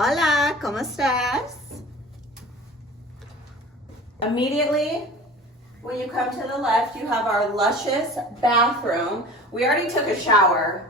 Hola, ¿cómo estás? Immediately, when you come to the left, you have our luscious bathroom. We already took a shower.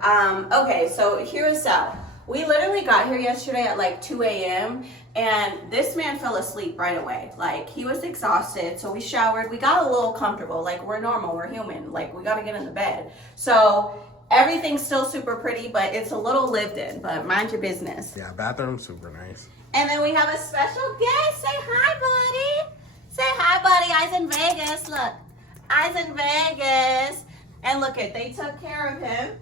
Okay, so here's Sal. We literally got here yesterday at like 2 a.m. and this man fell asleep right away. Like, he was exhausted, so we showered. We got a little comfortable. Like, we're normal, we're human. Like, we gotta get in the bed. So everything's still super pretty, but it's a little lived in, but mind your business. Yeah, bathroom super nice. And then we have a special guest. Say hi, buddy. Say hi, buddy. Eyes in Vegas. Look, Eyes in Vegas. And look it, they took care of him.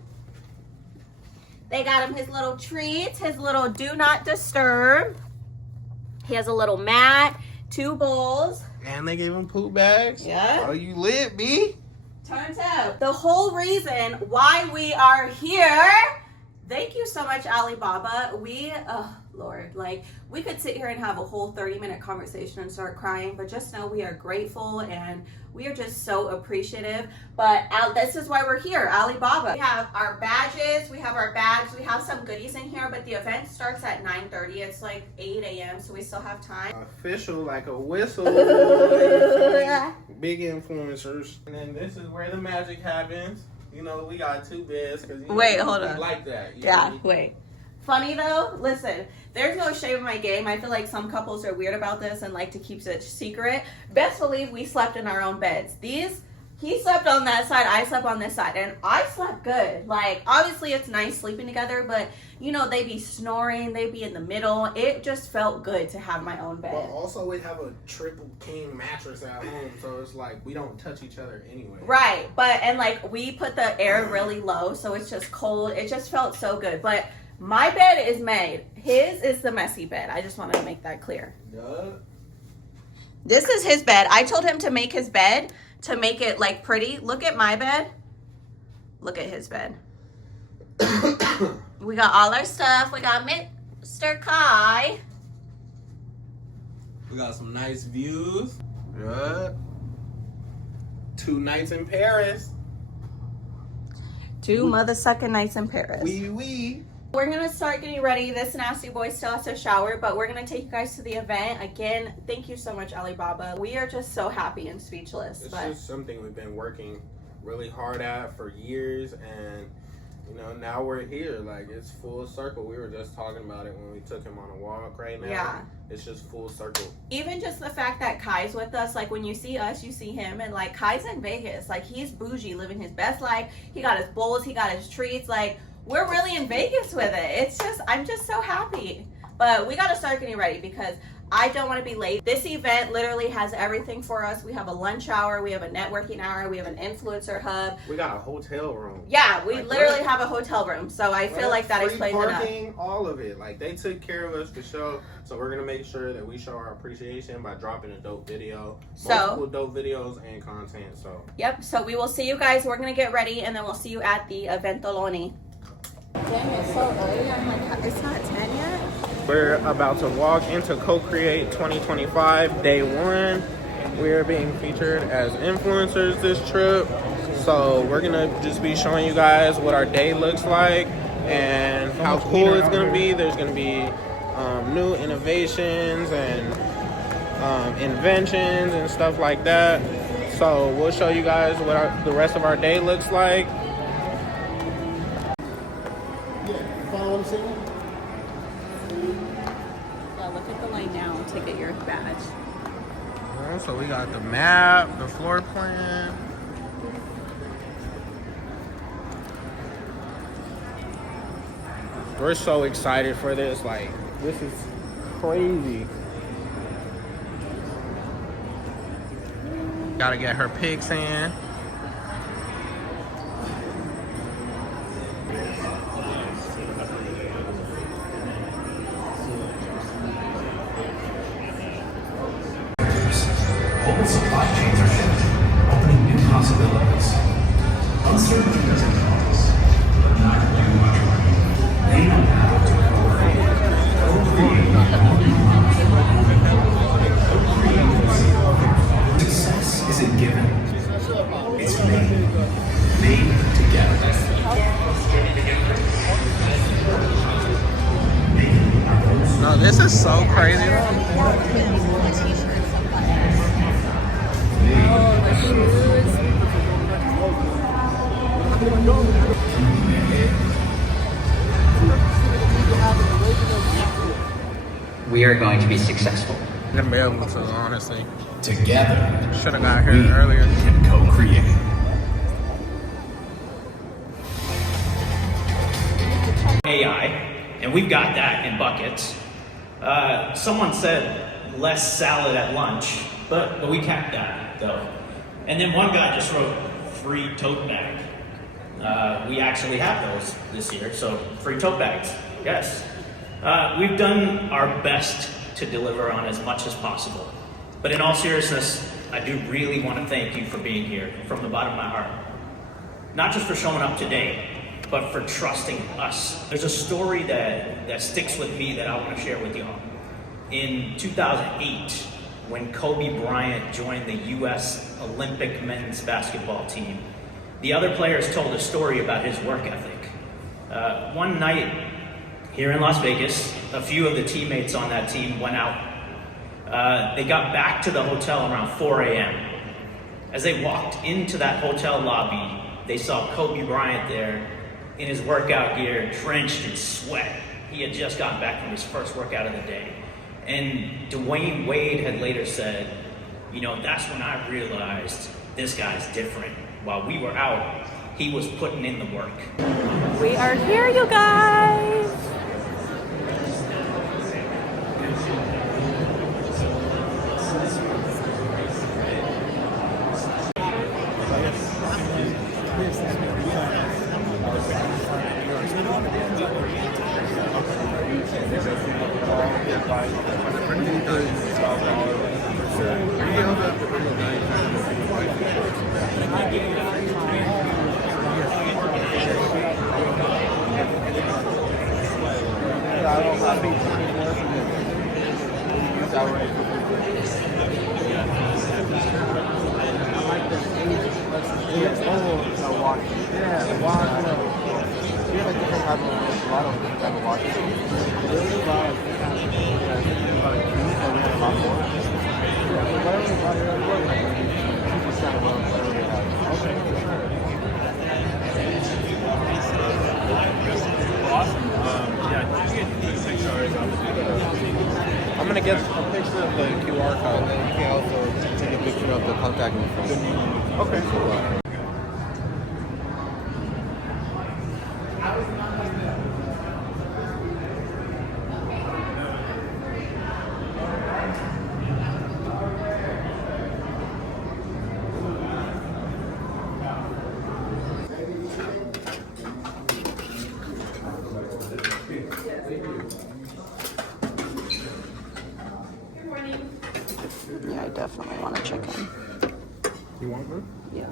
They got him his little treats, his little do not disturb. He has a little mat, 2 bowls. And they gave him poop bags. Yeah. Oh, you lit, B? Turns out, the whole reason why we are here, thank you so much, Alibaba. Lord, like, we could sit here and have a whole 30-minute conversation and start crying, but just know we are grateful and we are just so appreciative. But this is why we're here, Alibaba. We have our badges, we have our bags, we have some goodies in here, but the event starts at 9:30. It's like 8 a.m., so we still have time. Official like a whistle. Big influencers. And then this is where the magic happens. You know, we got 2 beds. Wait, hold on. Like that. Yeah, wait. Funny though, listen, there's no shame in my game. I feel like some couples are weird about this and like to keep it secret. Best believe we slept in our own beds. He slept on that side, I slept on this side, and I slept good. Like, obviously it's nice sleeping together, but you know, they be snoring, they be in the middle. It just felt good to have my own bed. But also we have a triple king mattress at home, so it's like we don't touch each other anyway. Right, and like we put the air really low, so it's just cold. It just felt so good. But my bed is made. His is the messy bed. I just wanted to make that clear. Duh. This is his bed. I told him to make his bed to make it like pretty. Look at my bed. Look at his bed. We got all our stuff. We got Mr. Kai. We got some nice views. Yeah. 2 nights in Paris. 2 mother-sucking nights in Paris. Wee. We're going to start getting ready. This nasty boy still has to shower, but we're going to take you guys to the event. Again, thank you so much, Alibaba. We are just so happy and speechless. It's just something we've been working really hard at for years, and you know, now we're here. Like, it's full circle. We were just talking about it when we took him on a walk right now. Yeah. It's just full circle. Even just the fact that Kai's with us, like when you see us, you see him, and like Kai's in Vegas. Like, he's bougie, living his best life. He got his bowls, he got his treats. Like, we're really in Vegas with it. It's just, I'm just so happy. But we got to start getting ready because I don't want to be late. This event literally has everything for us. We have a lunch hour, we have a networking hour, we have an influencer hub. We got a hotel room. Yeah, we literally have a hotel room. So I feel like that explains parking, all of it. Like, they took care of us for sure. So we're gonna make sure that we show our appreciation by dropping a dope video. Multiple dope videos and content. So yep. So we will see you guys. We're gonna get ready and then we'll see you at the Eventoloni. Dang, it's so early. I'm like, it's not 10 yet. We're about to walk into Co-Create 2025 Day 1. We're being featured as influencers this trip. So we're gonna just be showing you guys what our day looks like and how cool it's gonna be. There's gonna be new innovations and inventions and stuff like that. So we'll show you guys what the rest of our day looks like. Yeah, look at the line now to get your badge. So we got the map, the floor plan. We're so excited for this. Like, this is crazy. Gotta get her pics in. Global supply chains are shifting, opening new possibilities. Uncertainty doesn't cause, but neither do much money. They know how to co-create. Co-create all success isn't given. It's made. Made together. No, This is so crazy. We are going to be successful. Didn't be able to, honestly. Together, Should have got here we earlier. can co-create. AI, and we've got that in buckets. Someone said less salad at lunch, but we capped that though. And then one guy just wrote free tote bag. We actually have those this year, so free tote bags, yes. We've done our best to deliver on as much as possible. But in all seriousness, I do really want to thank you for being here from the bottom of my heart. Not just for showing up today, but for trusting us. There's a story that sticks with me that I want to share with y'all. In 2008, when Kobe Bryant joined the US Olympic men's basketball team, the other players told a story about his work ethic. One night here in Las Vegas, a few of the teammates on that team went out. They got back to the hotel around 4 a.m. As they walked into that hotel lobby, they saw Kobe Bryant there in his workout gear, drenched in sweat. He had just gotten back from his first workout of the day. And Dwayne Wade had later said, you know, that's when I realized this guy's different. While we were out, he was putting in the work. We are here, you guys. I'm gonna get a picture of the QR code, and then you can also take a picture of the contact info. Okay, cool. Yeah, I definitely want a chicken. You want one? Yeah.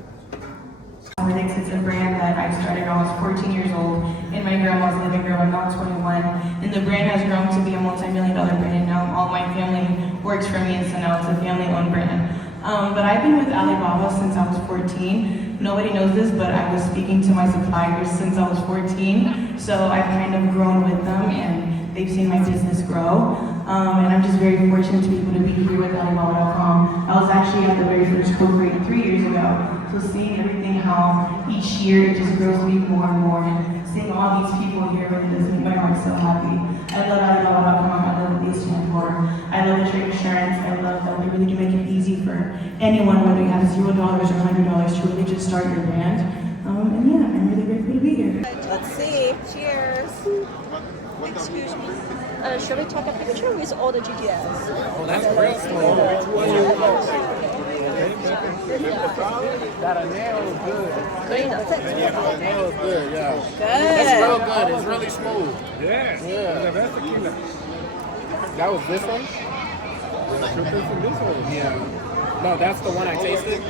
Organics, it's a brand that I started when I was 14 years old in my grandma's living room. I'm now 21, and the brand has grown to be a multi-million-dollar brand. And now all my family works for me, and so now it's a family-owned brand. But I've been with Alibaba since I was 14. Nobody knows this, but I was speaking to my suppliers since I was 14. So I've kind of grown with them, and they've seen my business grow. And I'm just very fortunate to be able to be here with Alibaba.com. I was actually at the very first co-create 3 years ago. So seeing everything, how each year it just grows to be more and more, and seeing all these people here really does make my heart so happy. I love Alibaba.com. I love what they stand for. I love the trade insurance. I love that we really do make it easy for anyone, whether you have $0 or $100, to really just start your brand. And yeah, I'm really grateful to be here. Let's see. Cheers. Excuse me. Shall we take a picture with all the GTS? Oh, that's real small. That nail is good. That nail is good, yeah. Good. It's real good. It's really smooth. Yeah. That was this one? Yeah. No, that's the one I tasted?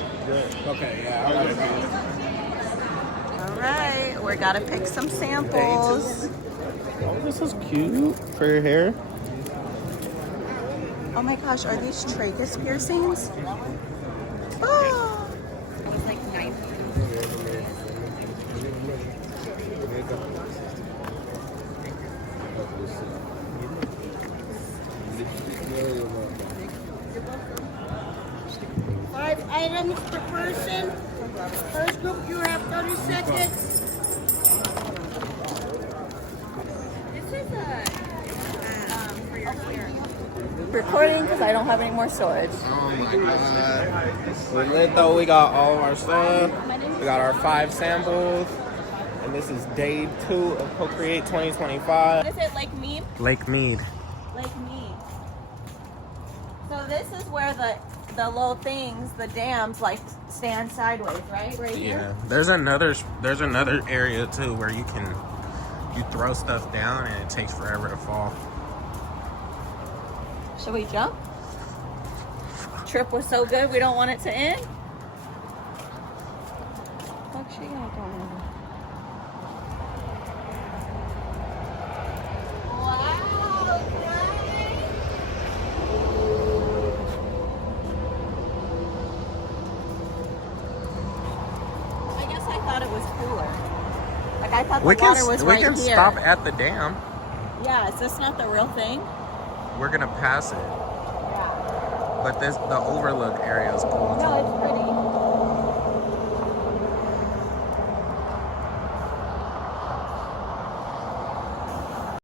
Okay, yeah, I like that. All right, we gotta pick some samples. Oh, this is cute for your hair. Oh my gosh, are these tragus piercings? Oh. It was like 9. items per person. First group, you have 30 seconds. Recording because I don't have any more storage. Oh my god. We're lit though. We got all of our stuff. We got our 5 samples. And this is day 2 of Co-Create 2025. What is it, Lake Mead? Lake Mead. Lake Mead. So this is where the little things, the dams, like stand sideways, right? Right here. Yeah. There's another area too where you throw stuff down and it takes forever to fall. Should we jump? Trip was so good, we don't want it to end. What's she gonna go? Wow, guys. I guess I thought it was cooler. Like I thought the water was right here. We can stop at the dam. Yeah, is this not the real thing? We're gonna pass it. Yeah. But the overlook area is cool too. No, it's pretty.